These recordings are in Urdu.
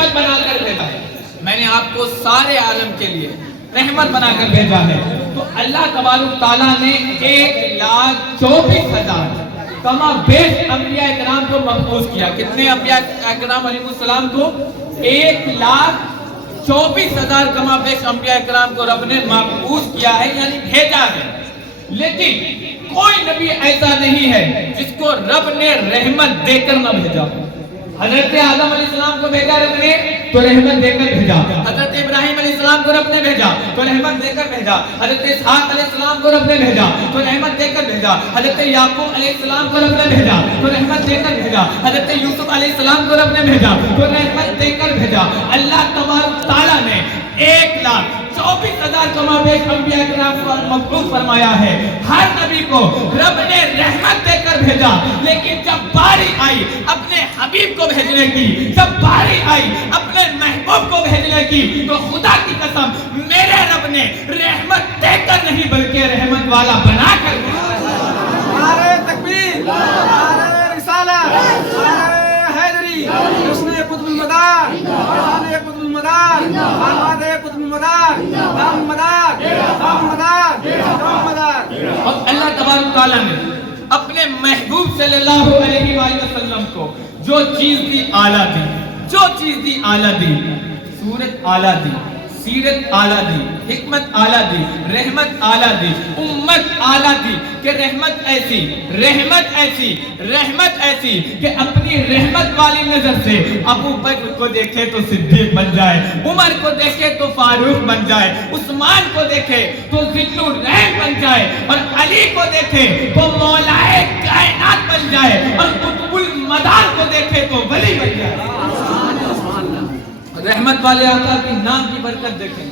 رحمت بنا کر بھیجا ہے، میں نے آپ کو سارے عالم کے لیے رحمت بنا کر بھیجا ہے۔ تو اللہ تبارک تعالیٰ نے 1,24,000 کما بیش انبیاء اکرام کو مبعوث کیا۔ کتنے انبیاء اکرام علیہ السلام کو؟ 1,24,000 کما بیش انبیاء اکرام کو رب نے مبعوث کیا ہے، یعنی بھیجا ہے۔ لیکن کوئی نبی ایسا نہیں ہے جس کو رب نے رحمت دے کر نہ بھیجا۔ حضرت آدم علیہ السلام کو بھیجا رب نے تو رحمت دے کر بھیجا، حضرت ابراہیم علیہ السلام کو رب نے بھیجا تو رحمت دے کر بھیجا، حضرت اسحاق علیہ السلام کو رب نے بھیجا تو رحمت دے کر بھیجا، حضرت یعقوب علیہ السلام کو رب نے بھیجا تو رحمت دے کر بھیجا، حضرت یوسف علیہ السلام کو رب نے بھیجا تو رحمت دے کر بھیجا۔ اللہ تبارک تعالیٰ نے 1,24,000 کما بیش انبیاء کرام کو مبعوث فرمایا ہے۔ ہر نبی کو رب نے رحمت دے کر بھیجا، لیکن جب باری آئی اپنے حبیب کو بھیجنے کی، جب باری آئی اپنے محبوب کو بھیجنے کی، تو خدا کی قسم میرے رب نے رحمت دے کر نہیں بلکہ رحمت والا بنا کر بھیجا۔ نعرہ تکبیر، نعرہ رسالت، نعرہ حیدری، حسن قطب المدار، فرحان قطب المدار، آباد قطب المدار، دام مدار، دام مدار، دام مدار۔ اور اللہ تبارک تعالیٰ نے اپنے محبوب صلی اللہ علیہ وآلہ وسلم کو جو چیز دی اعلیٰ دی، جو چیز دی اعلیٰ دی، صورت اعلیٰ دی، سیرت اعلیٰ دی، حکمت اعلیٰ دی، رحمت اعلیٰ دی، امت اعلیٰ دی کہ رحمت ایسی، رحمت ایسی، رحمت ایسی کہ اپنی رحمت والی نظر سے ابو بکر کو دیکھے تو صدیق بن جائے، عمر کو دیکھے تو فاروق بن جائے، عثمان کو دیکھے تو ذی النورین بن جائے، اور علی کو دیکھے تو مولائے کائنات بن جائے، اور قطب المدار کو دیکھے تو ولی بن جائے۔ رحمت والے آقا کی نام کی برکت دیکھیں۔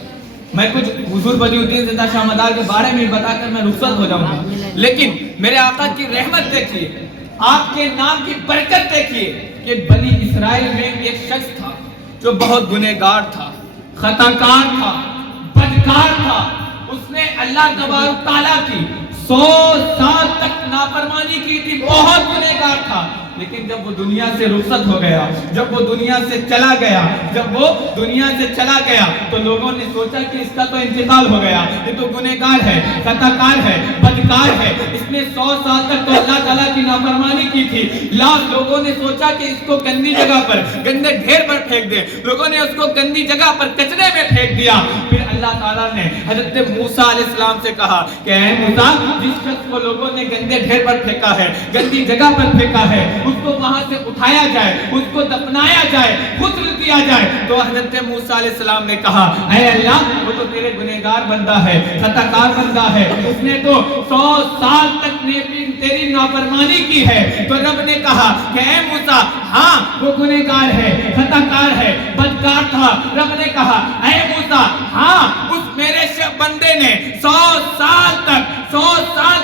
میں کچھ حضور بدی الدین زندہ شاہ مدار کے بارے میں بتا کر میں رخصت ہو جاؤں گا، لیکن میرے آقا کی رحمت دیکھیے، آپ کے نام کی برکت دیکھیے کہ بنی اسرائیل میں ایک شخص تھا جو بہت گنہگار تھا، خطا کار تھا، بدکار تھا۔ اس نے اللہ تبارک تعالیٰ کی 100 سال تک نافرمانی کی تھی، بہت گنہگار تھا، لیکن جب وہ دنیا سے رخصت ہو گیا، جب وہ دنیا سے چلا گیا، جب وہ دنیا سے چلا گیا تو لوگوں نے سوچا کہ اس کا تو انتقال ہو گیا، یہ تو گنہگار ہے، خطا کار ہے، بدکار ہے، اس نے 100 سال تک تو اللہ تعالیٰ کی نافرمانی کی تھی۔ لوگوں نے سوچا کہ اس کو گندی جگہ پر، گندے ڈھیر پر پھینک دے، لوگوں نے اس کو گندی جگہ پر کچرے میں پھینک دیا۔ پھر اللہ تعالیٰ نے حضرت موسیٰ علیہ السلام سے کہا کہ اے موسیٰ، جس شخص کو لوگوں نے گندے ڈھیر پر پھینکا ہے، گندی جگہ پر پھینکا ہے، اس کو وہاں سے اٹھایا جائے، اس کو دفنایا جائے، غسل دیا جائے۔ تو حضرت موسیٰ علیہ السلام نے کہا اے اللہ، وہ تو تیرے گنہگار بندہ ہے، خطا کار بندہ ہے، اس نے تو 100 سال تک تیری نافرمانی کی ہے۔ تو رب نے کہا کہ اے موسیٰ، ہاں وہ گنہگار ہے، خطا کار ہے، بدکار تھا۔ رب نے کہا اے موسیٰ، ہاں اس میرے بندے نے 100 سال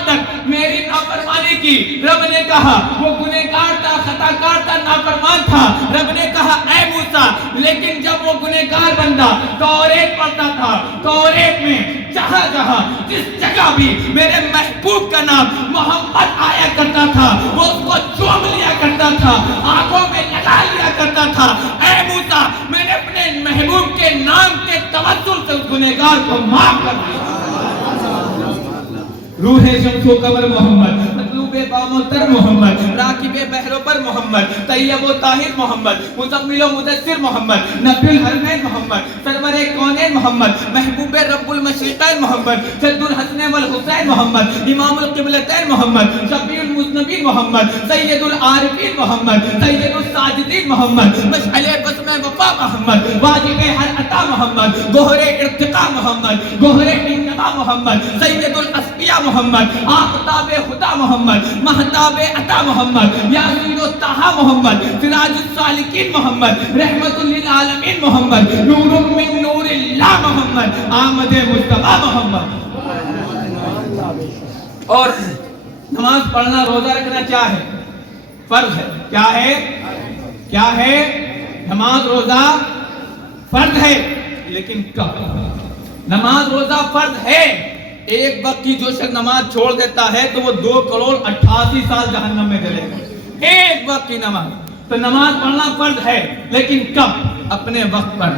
تک میری نافرمانی کی۔ رب نے کہا وہ گنہگار تھا، خطا کار تھا، نافرمان تھا۔ رب نے کہا اے موسیٰ، لیکن جب وہ گنہگار بندہ توریت پڑھتا تھا، توریت میں جہاں جہاں جس جگہ بھی میرے محبوب کا نام محمد آیا کرتا تھا، وہ اس کو چوم لیا کرتا تھا، آنکھوں میں لگا لیا کرتا تھا۔ اے موسیٰ، میں نے اپنے محبوب کے نام کے توسل سے اس گنہگار کو معاف کر دیا۔ روح شمس و قمر محمد، مطلوب بامتر محمد، راکب بحر پر محمد، طیب و طاہر محمد، مزمل و مدثر محمد، نبی الحرمین محمد، سرور کونین محمد، محبوب رب المشرقین محمد، جد الحسن والحسین محمد، امام القبلتین محمد، شفیع المذنبین محمد، سید العارفین محمد، سید الساجدین محمد، مشعل بزم وفا محمد، واجب ہر عطا محمد، گوہر ارتقا محمد، گوہر انقطاع محمد، سید الاسقیاء محمد، آفتاب خدا محمد، مہتاب عطا محمد، یاسین الطہا محمد، سراج السالکین محمد، رحمت للعالمین محمد، نور من نور اللہ محمد، آمد مصطفیٰ محمد۔ اور نماز پڑھنا، روزہ رکھنا کیا ہے؟ فرض ہے۔ کیا ہے؟ کیا ہے؟ نماز روزہ فرض ہے، لیکن کب؟ نماز روزہ فرض ہے۔ ایک وقت کی جو شخص نماز چھوڑ دیتا ہے تو وہ 2,88,00,000 سال جہنم میں جلے گا۔ ایک وقت کی نماز تو نماز پڑھنا فرض ہے، لیکن کب؟ اپنے وقت پر۔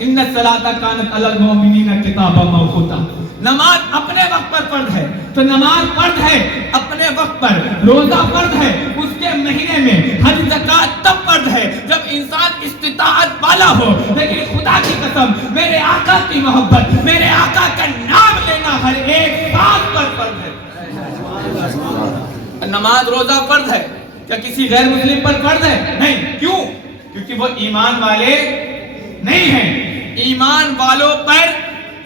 ان الصلاۃ کانت علی المؤمنین کتابا موقوتا، نماز اپنے وقت پر فرض ہے، تو نماز فرض ہے اپنے وقت پر، روزہ فرض ہے اس کے مہینے میں، حج زکات تب فرض ہے جب انسان استطاعت والا ہو، لیکن خدا کی قسم میرے آقا کی محبت، میرے آقا کا نام لینا ہر ایک ساتھ پر فرض ہے۔ نماز روزہ فرض ہے، کیا کسی غیر مسلم پر فرض ہے؟ نہیں۔ کیوں؟ کیونکہ وہ ایمان والے نہیں ہیں۔ ایمان والوں پر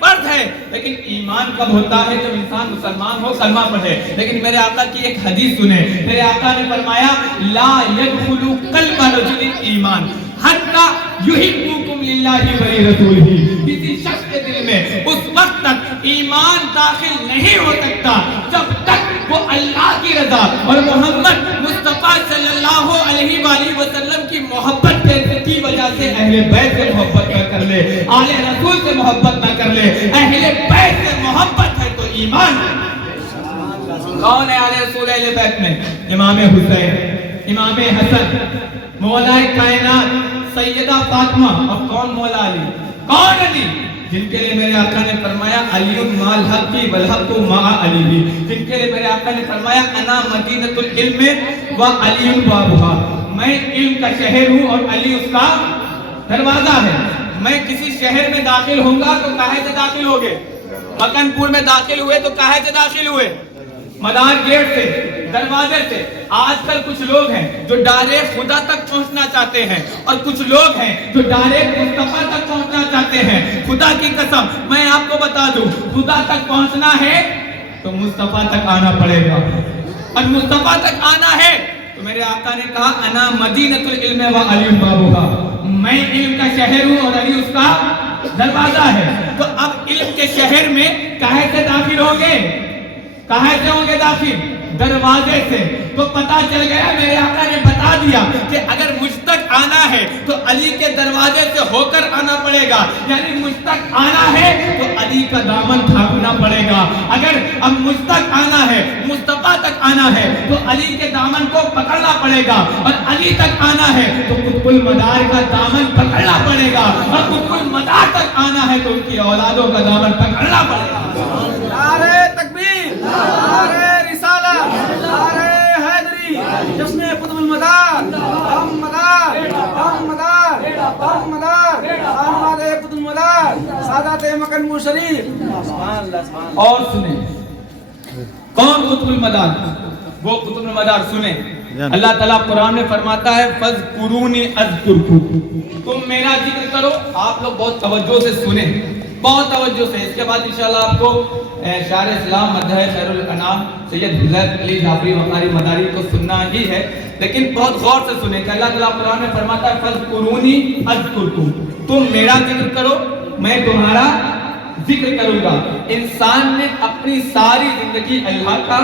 فرض ہے، لیکن ایمان کب ہوتا ہے؟ جب انسان مسلمان ہو، کلمہ پڑھے۔ لیکن میرے آقا کی ایک حدیث سنیں، میرے آقا نے فرمایا لا يدخل قلب رجل ایمان حتی یحبکم للہ ولرسولہ، کسی شخص کے دل میں اس وقت تک ایمان داخل نہیں ہو سکتا جب تک وہ اللہ کی رضا اور محمد مصطفیٰ صلی اللہ علیہ وآلہ وسلم کی محبت کی وجہ سے اہل بیت سے محبت نہ کر لے، آل رسول سے محبت نہ کر لے۔ اہل بیت سے محبت ہے تو ایمان۔ کون ہے آل رسول اہل بیت میں؟ امام حسین، امام حسن، مولا کائنات سیدہ فاطمہ، اور کون؟ مولا علی۔ کون علی؟ جن کے لیے میرے آقا نے فرمایا علی مال حق والحق مع علی، جن کے لیے میرے آقا نے فرمایا انا مدینۃ العلم و علی بابھا، میں علم کا شہر ہوں اور علی اس کا دروازہ ہے۔ میں کسی شہر میں داخل ہوں گا تو کہاں سے داخل ہوگے؟ مکن پور میں داخل ہوئے تو کہاں سے داخل ہوئے؟ مدار گیٹ سے، دروازے سے۔ آج کل کچھ لوگ ہیں جو ڈائریکٹ خدا تک پہنچنا چاہتے ہیں، اور کچھ لوگ ہیں جو ڈائریکٹ مصطفیٰ تک پہنچنا چاہتے ہیں۔ خدا کی قسم میں آپ کو بتا دوں، خدا تک پہنچنا ہے تو مصطفیٰ تک آنا پڑے گا، اور مصطفیٰ تک آنا ہے تو میرے آقا نے کہا انا مدینۃ العلم و علی بابھا، میں علم کا شہر ہوں اور علی اس کا دروازہ ہے۔ تو اب علم کے شہر میں کہاں سے داخل ہوں گے؟ کہاں سے ہوں گے داخل؟ دروازے سے۔ تو پتا چل گیا، میرے آقا نے بتا دیا کہ اگر مجھ تک آنا ہے تو علی کے دروازے سے ہو کر آنا پڑے گا، یعنی مجھ تک آنا ہے تو علی کا دامن تھامنا پڑے گا۔ اگر اب مجھ تک آنا ہے، مصطفیٰ تک آنا ہے تو علی کے دامن کو پکڑنا پڑے گا، اور علی تک آنا ہے تو قطب المدار کا دامن پکڑنا پڑے گا، اور قطب المدار تک آنا ہے تو ان کی اولادوں کا دامن پکڑنا پڑے گا۔ نعرہ تکبیر، نعرہ رسالت، نعرہ حیدری، جشن قطب المدار، دم مدار، دم مدار، دم مدار، آمد قطب المدار، سادات مکن نور شریف۔ اور سنیں کون قطب المدار؟ وہ قطب المدار سنیں، اللہ تعالیٰ قرآن میں فرماتا ہے فَاذْكُرُونِي أَذْكُرْكُمْ، تم میرا ذکر کرو۔ آپ لوگ بہت توجہ سے سنیں، بہت توجہ سے۔ اس کے بعد انشاءاللہ آپ کو شاعر اسلام مدح خیر الانام سید حضرت علی جعفری وقاری مداری کو سننا ہی ہے، لیکن بہت غور سے سنیں کہ اللہ تعالیٰ قرآن میں فرماتا ہے فَاذْكُرُونِي أَذْكُرْكُمْ، تم میرا ذکر کرو میں تمہارا ذکر کروں گا۔ انسان نے اپنی ساری زندگی اللہ کا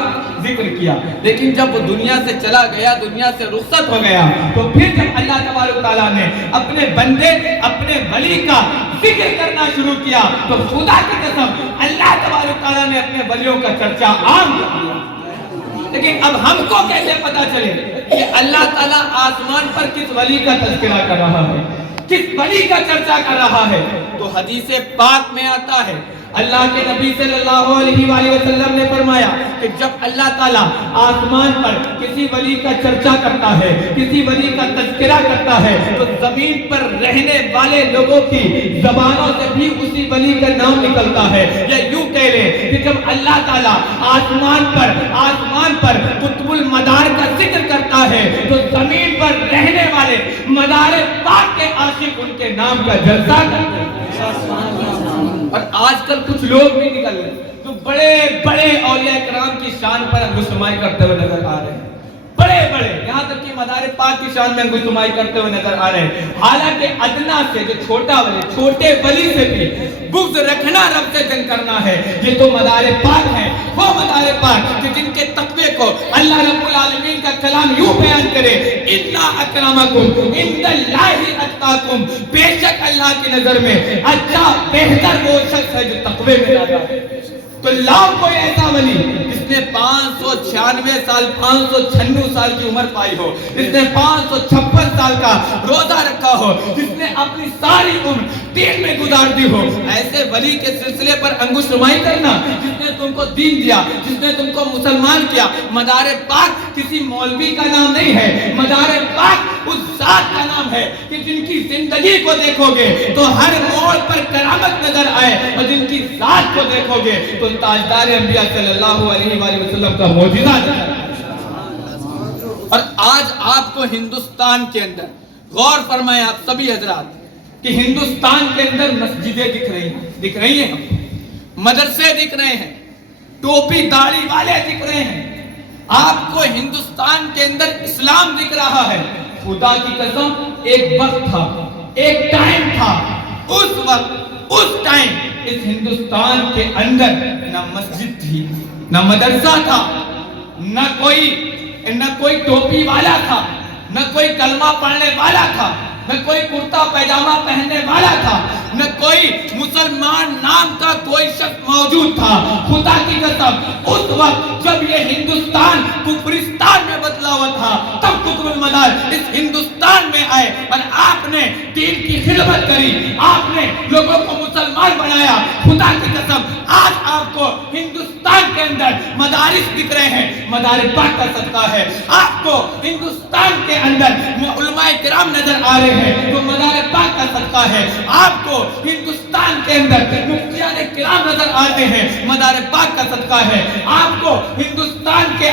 ذکر کیا، لیکن جب وہ دنیا سے چلا گیا، دنیا سے رخصت ہو گیا، تو پھر جب اللہ تبارک تعالیٰ نے اپنے بندے، اپنے ولی کا ذکر کرنا شروع کیا، تو خدا کی قسم اللہ تبارک تعالیٰ نے اپنے ولیوں کا چرچا عام کر دیا۔ لیکن اب ہم کو کیسے پتا چلے کہ اللہ تعالیٰ آسمان پر کس ولی کا تذکرہ کر رہا ہے، کس ولی کا چرچا کر رہا ہے؟ تو حدیث پاک میں آتا ہے، اللہ کے نبی صلی اللہ علیہ وآلہ وسلم نے فرمایا کہ جب اللہ تعالیٰ آسمان پر کسی ولی کا چرچا کرتا ہے، کسی ولی کا تذکرہ کرتا ہے، تو زمین پر رہنے والے لوگوں کی زبانوں سے بھی اسی ولی کا نام نکلتا ہے۔ یا یوں کہہ لیں کہ جب اللہ تعالیٰ آسمان پر قطب المدار کا ذکر کرتا ہے تو زمین پر رہنے والے مدار پاک کے عاشق ان کے نام کا جلسہ کرتے ہیں۔ اور آج کل کچھ لوگ بھی نکل رہے جو بڑے بڑے اولیاء کرام کی شان پر انگشتمائی کرتے ہوئے نظر آ رہے ہیں، بڑے بڑے، یہاں تک کہ مدار پاک کی شان میں انگشتمائی کرتے ہوئے نظر آ رہے ہیں۔ حالانکہ ادنا سے جو چھوٹے ولی سے بھی بغض رکھنا رب سے جنگ کرنا ہے۔ یہ تو مدار پاک ہے، وہ مدار پاک کہ جن کے تقوی کو اللہ رب العالمین کا کلام یوں بیان کرے اِنَّا أَكْرَمَكُمْ عِنْدَ اللَّهِ أَتْقَاكُمْ، بے شک اللہ کی نظر میں اچھا بہتر وہ شخص ہے جو تقوی میں زیادہ ہے۔ تو لاؤ کوئی ایسا ولی جس جس نے 596 سال 596 سال کی عمر پائی ہو، جس نے 556 سال کا روزہ رکھا ہو، جس نے اپنی ساری عمر دین میں گزار دی ہو، ایسے ولی کے سلسلے پر انگوش نمائی کرنا، جس نے تم کو دین دیا، جس نے تم کو مسلمان کیا. مدار پاک کسی مولوی کا نام نہیں ہے، مدار پاک اس ذات کا نام ہے کہ جن کی زندگی کو دیکھو گے تو ہر موڑ پر کرامت نظر آئے، اور جن کی ذات کو دیکھو گے تو تاجدار انبیاء صلی اللہ علیہ وآلہ وسلم کا معجزہ نظر آئے. اور آج آپ کو ہندوستان کے اندر غور فرمائیں آپ سبھی حضرات کہ ہندوستان کے اندر مسجدیں دکھ رہی ہیں، مدرسے دکھ رہے ہیں، ٹوپی داڑھی والے دکھ رہے ہیں. آپ کو ہندوستان کے اندر اسلام دکھ رہا ہے. خدا کی قسم ایک وقت تھا، ایک ٹائم تھا، اس وقت اس ٹائم اس ہندوستان کے اندر نہ مسجد تھی، نہ مدرسہ تھا، نہ کوئی ٹوپی والا تھا، نہ کوئی کلمہ پڑھنے والا تھا، نہ کوئی کرتا پیجامہ پہننے والا تھا، نہ کوئی مسلمان نام کا کوئی شخص موجود تھا. خدا کی قسم اس وقت جب یہ ہندوستان کفرستان میں بدلا ہوا تھا تب قطب المدار اس ہندوستان میں آئے اور آپ نے دین کی خدمت کری، آپ نے لوگوں کو مسلمان بنایا. خدا کی قسم آج آپ کو ہندوستان کے اندر مدارس دکھ رہے ہیں، مدار پاک کا صدقہ ہے. آپ کو ہندوستان کے اندر علماء کرام نظر آ رہے ہیں تو مدار پاک کا صدقہ ہے. آپ کو ہندوستان کے اندر مفتیان کرام نظر آ رہے ہیں، مدار پاک کا صدقہ ہے. آپ کو ہندوستان کے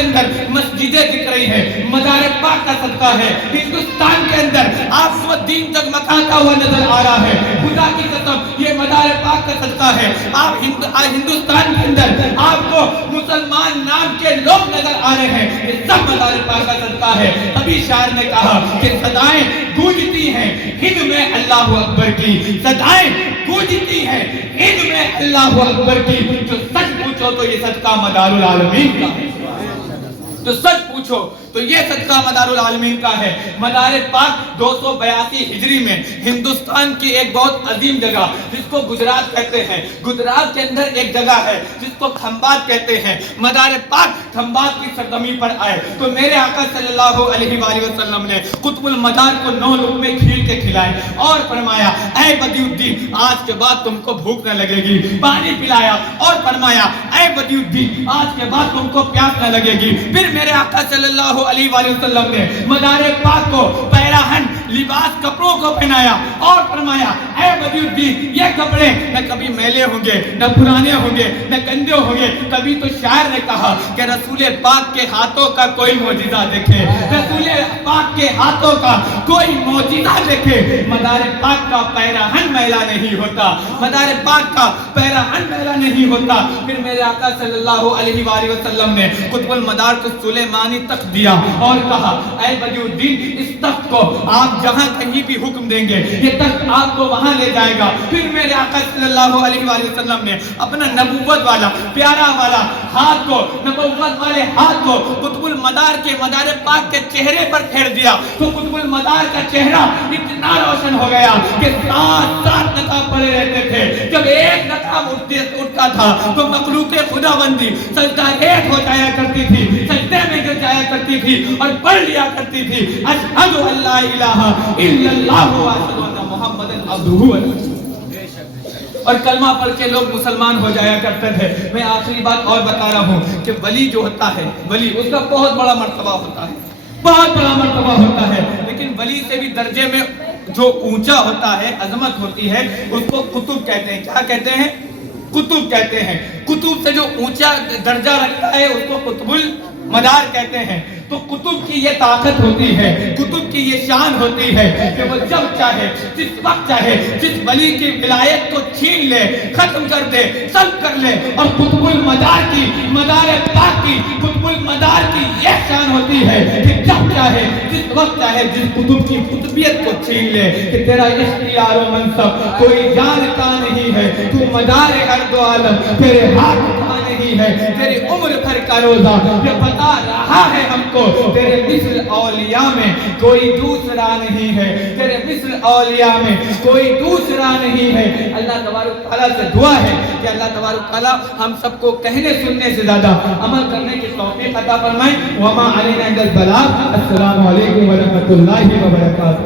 اندر مسجدیں دکھ رہی ہیں، مدار پاک کا صدقہ ہے. ہندوستان کے اندر آپ کو دین جگمگاتا ہوا نظر آ رہا ہے. خدا کی قسم یہ مدار پاک کا صدقہ ہے. آپ ہندوستان کے اندر آپ کو مسلمان نام کے لوگ نظر آ رہے ہیں، یہ سب مدار پاک کا صدقہ ہے. تبھی شاعر نے کہا کہ صدائیں گونجتی ہیں ہند میں اللہ اکبر کی، صدائیں گونجتی ہیں ہند میں اللہ اکبر کی. جو سچ پوچھو تو یہ صدقہ مدار العالمین کا ہے، تو سچ پوچھو تو یہ صدقہ مدار العالمین کا ہے. مدار پاک 282 ہجری میں ہندوستان کی ایک بہت عظیم جگہ جس کو گجرات کہتے ہیں، گجرات کے اندر ایک جگہ ہے جس کو کھمبات کہتے ہیں. مدار پاک کھمبات کی سرزمین پر آئے تو میرے آقا صلی اللہ علیہ وآلہ وسلم نے قطب المدار کو 9 لقمے کھیر کے کھلائے اور فرمایا اے بدی الدین آج کے بعد تم کو بھوک نہ لگے گی. پانی پلایا اور فرمایا اے بدی الدین آج کے بعد تم کو پیاس نہ لگے گی. پھر میرے آقا صلی اللہ علیہ وآلہ وسلم نے مدار پاک کو پیراہن لباس کپڑوں کو پہنایا اور فرمایا اے بدی الدین یہ کپڑے نہ کبھی میلے ہوں گے، نہ پرانے ہوں گے، نہ گندے ہوں گے. تبھی تو شاعر نے کہا کہ رسول پاک کے ہاتھوں کا کوئی معجزہ دیکھے، رسول پاک کے ہاتھوں کا کوئی معجزہ دیکھے. مدار پاک کا پیراہن میلا نہیں ہوتا، مدار پاک کا پیراہن میلا نہیں ہوتا. پھر میرے آقا صلی اللہ علیہ وآلہ وسلم نے قطب المدار کو سلیمانی تخت دیا اور کہا اے بدی الدین اس تخت کو آپ جہاں کہیں بھی حکم دیں گے یہ تخت آپ کو وہاں لے جائے گا. پھر میرے آقا صلی اللہ علیہ وآلہ وسلم نے اپنا نبوت والا پیارا والا ہاتھ کو، نبوت والے ہاتھ کو قطب المدار کے مدار پاک کے چہرے پر پھیر دیا تو قطب المدار کا چہرہ اتنا روشن ہو گیا کہ 7 نقاب پڑے رہتے تھے. جب ایک نقاب اٹھتا تھا تو مخلوق خداوندی سجدہ ریت ہو جایا کرتی تھی، سجدے میں گر جایا کرتی تھی اور پڑھ لیا کرتی تھی اشہد ان لا الہ الا اللہ و اشہد ان محمدن عبدہ و رسولہ. اور کلمہ پڑھ کے لوگ مسلمان ہو جایا کرتے تھے. میں آخری بات اور بتا رہا ہوں کہ ولی جو ہوتا ہے، ولی اس کا بہت بڑا مرتبہ ہوتا ہے، بہت بڑا مرتبہ ہوتا ہے. لیکن ولی سے بھی درجے میں جو اونچا ہوتا ہے، عظمت ہوتی ہے، اس کو قطب کہتے ہیں. کیا کہتے ہیں؟ قطب کہتے ہیں. قطب سے جو اونچا درجہ رکھتا ہے اس کو قطب المدار کہتے ہیں. تو قطب کی یہ طاقت ہوتی ہے، قطب کی یہ شان ہوتی ہے کہ وہ جب چاہے، جس وقت چاہے، جس ولی کی ولایت کو چھین لے، ختم کر دے، سلب کر لے. اور قطب المدار کی، مدار پاک کی، قطب المدار کی یہ شان ہوتی ہے کہ جب چاہے، جس وقت چاہے، جس قطب کی قطبیت کو چھین لے کہ تیرا اختیار و منصب کوئی جانتا نہیں ہے، تو مدار ہر دو عالم تیرے ہاتھ کا نہیں ہے، تیری عمر بھر کا روزہ یہ بتا رہا ہے ہم کو تیرے مثل اولیاء میں کوئی دوسرا نہیں ہے، تیرے مثل اولیاء میں کوئی دوسرا نہیں ہے۔ اللہ تبارک تعالیٰ سے دعا ہے کہ اللہ تبارک تعالیٰ ہم سب کو کہنے سننے سے زیادہ عمل کرنے کی توفیق عطا فرمائے۔ وما علینا الا البلاغ۔ السلام علیکم ورحمۃ اللہ وبرکاتہ۔